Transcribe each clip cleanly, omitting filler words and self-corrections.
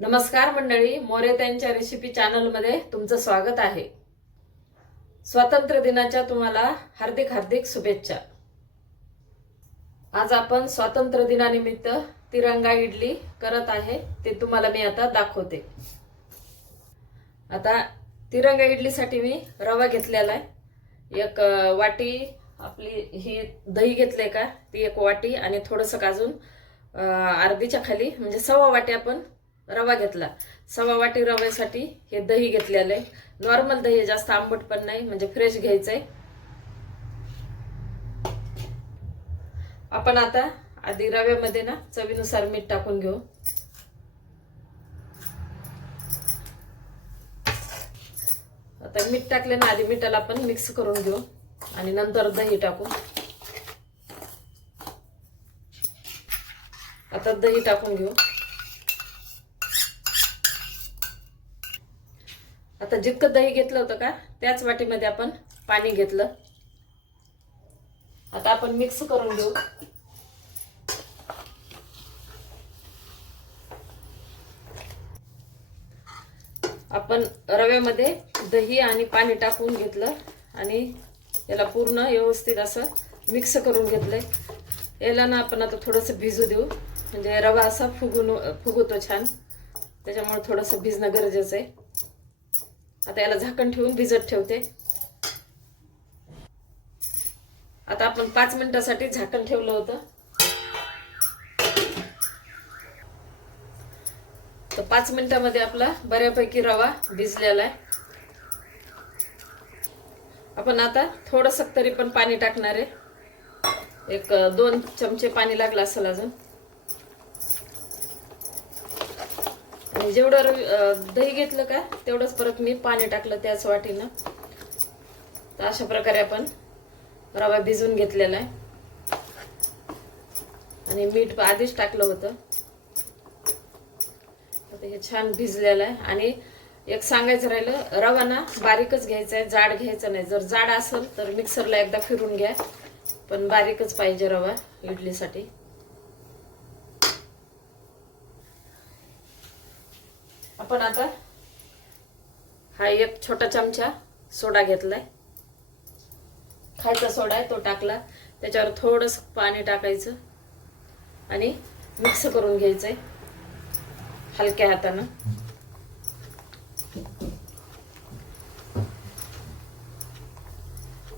नमस्कार मंडळी, मोरे त्यांच्या रेसिपी चॅनलमध्ये तुमचं स्वागत आहे। स्वातंत्र्य दिनाच्या तुम्हाला हार्दिक हार्दिक शुभेच्छा। आज आपण स्वातंत्र्य दिनानिमित्त तिरंगा इडली करत आहे, ते तुम्हाला मी आता दाखवते। आता तिरंगा इडलीसाठी मी रवा घेतलेला आहे, एक वाटी आपली ही दही घेतले का ती एक वाटी आणि थोडंसं काजून अर्धीच्या खाली म्हणजे सव्वा वाटी आपण रवा घेतला। सव्वा वाटी रव्यासाठी हे दही घेतलेलं आहे, नॉर्मल दही, जास्त आंबट पण नाही, म्हणजे फ्रेश घ्यायचंय। आपण आता आधी रव्यामध्ये ना चवीनुसार मीठ टाकून घेऊ। आता मीठ टाकले ना, आधी मिठाला आपण मिक्स करून घेऊ आणि नंतर दही टाकू। आता दही टाकून घेऊ। आता जितकं दही घेतलं होतं का त्याच वाटीमध्ये आपण पाणी घेतलं। आता आपण मिक्स करून घेऊ। आपण रव्यामध्ये दही आणि पाणी टाकून घेतलं आणि याला पूर्ण व्यवस्थित असं मिक्स करून घेतलंय। याला ना आपण आता थोडंसं भिजू देऊ, म्हणजे रवा असा फुगतो छान, त्याच्यामुळे थोडंसं भिजणं गरजेचं आहे। आता याला झाकण ठेवून भिजत ठेवते। आता आपण 5 मिनिटांसाठी झाकण ठेवलं होतं, तर 5 मिनिटांमध्ये आपला बऱ्यापैकी रवा भिजलेला आहे। आपण आता थोडंसं तरी पण पाणी टाकणार आहे, एक 2 चमचे पाणी लागलं असेल अजून। आणि जेवढं दही घेतलं का तेवढंच परत मी पाणी टाकलं त्याच वाटीनं। तर अशा प्रकारे आपण रवा भिजून घेतलेला आहे आणि मीठ आधीच टाकलं होतं। आता हे छान भिजलेलं आहे। आणि एक सांगायचं राहिलं, रवा ना बारीकच घ्यायचा आहे, जाड घ्यायचा नाही। जर जाड असेल तर मिक्सरला एकदा फिरून घ्या, पण बारीकच पाहिजे रवा इडलीसाठी। आपण आता हा एक छोटा चमचा सोडा घेतलाय, खायचा सोडा आहे, तो टाकला। त्याच्यावर थोडंसं पाणी टाकायचं आणि मिक्स करून घ्यायचंय हलक्या हातानं।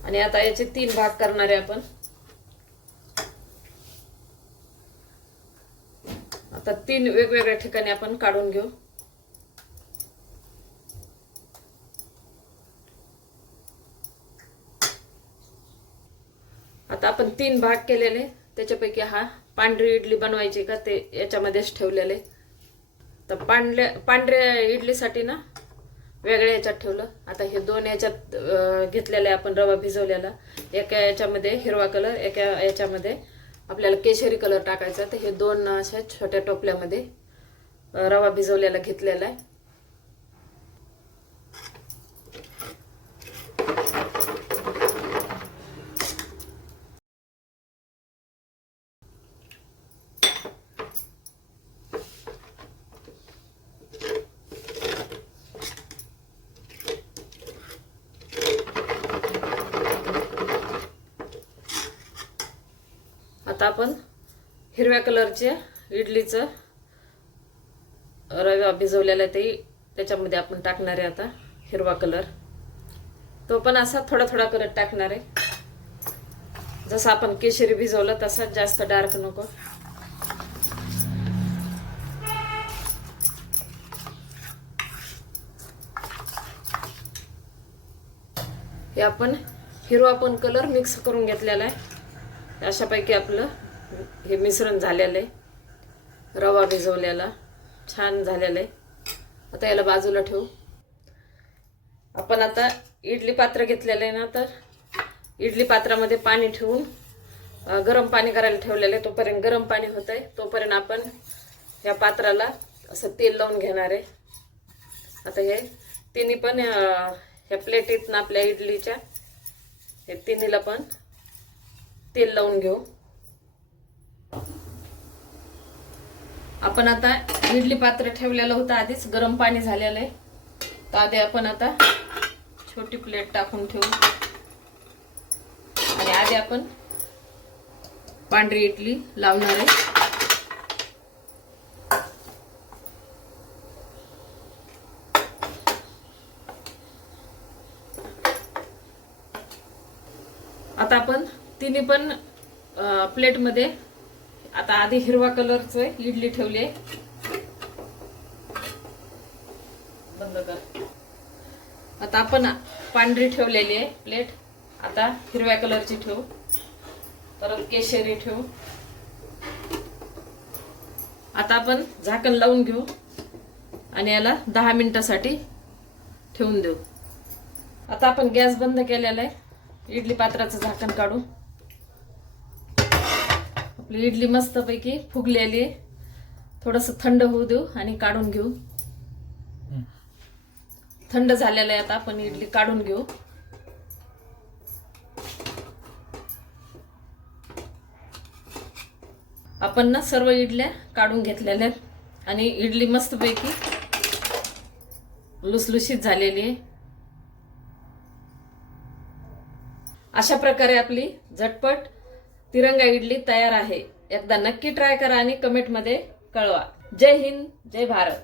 आणि आता याचे 3 भाग करणार आहे आपण। आता 3 वेगवेगळ्या ठिकाणी आपण काढून घेऊ। आता आपण 3 भाग केलेले, त्याच्यापैकी हा पांढरी इडली बनवायची का ते याच्यामध्येच ठेवलेले। तर पांढऱ्या इडलीसाठी ना वेगळ्या याच्यात ठेवलं। आता हे 2 याच्यात घेतलेले आपण रवा भिजवलेला, एका याच्यामध्ये हिरवा कलर, एका याच्यामध्ये आपल्याला केशरी कलर टाकायचा। तर हे 2 अशा छोट्या टोपल्यामध्ये रवा भिजवलेला घेतलेला आहे। आता आपण हिरव्या कलरच्या इडलीचं रवा भिजवलेला ते त्याच्यामध्ये आपण टाकणार आहे। आता हिरवा कलर तो पण असा थोडा थोडा करत टाकणार आहे, जसं आपण केशरी भिजवलं तसा, जास्त डार्क नको। हे आपण हिरवा पण कलर मिक्स करून घेतलेला आहे। अशापैकी आपलं हे मिश्रण झालेलं आहे, रवा भिजवलेला छान झालेला आहे। आता याला बाजूला ठेवू। आपण आता इडली पात्र घेतलेलं आहे ना, तर इडली पात्रामध्ये पाणी ठेवून गरम पाणी करायला ठेवलेलं आहे। तोपर्यंत गरम पाणी होतंय, तोपर्यंत आपण या पात्राला असं तेल लावून घेणार आहे। आता हे तिन्ही पण ह्या प्लेटीत ना आपल्या इडलीच्या हे तिन्हीला पण तेल लावून घेऊ। आपण आता इडली पात्र ठेवलेलं होतं आधीच, गरम पाणी झालेलं आहे. तर आधी आपण आता छोटी प्लेट टाकून ठेवू आणि आधी आपण पांढरी इडली लावणार आहे. आता आपण तिन्ही पण प्लेटमध्ये आता आधी हिरवा कलरचं इडली ठेवली आहे. बंद कर. आता आपण पांढरी ठेवलेली आहे प्लेट. आता हिरव्या कलरची ठेवू, परत केशरी ठेवू. आता आपण झाकण लावून घेऊ आणि याला 10 मिनिटासाठी ठेवून देऊ. आता आपण गॅस बंद केलेला आहे. इडली पात्राचं झाकण काढू. आपली इडली मस्तपैकी फुगलेली आहे. थोडंसं थंड होऊ देऊ आणि काढून घेऊ. थंड झालेलं आहे. आता आपण इडली काढून घेऊ. आपण ना सर्व इडल्या काढून घेतलेल्या आहेत आणि इडली मस्तपैकी लुसलुशीत झालेली आहे. अशा प्रकारे आपली झटपट तिरंगा इडली तयार आहे. एकदा नक्की ट्राय करा आणि कमेंटमध्ये कळवा. जय हिंद, जय भारत.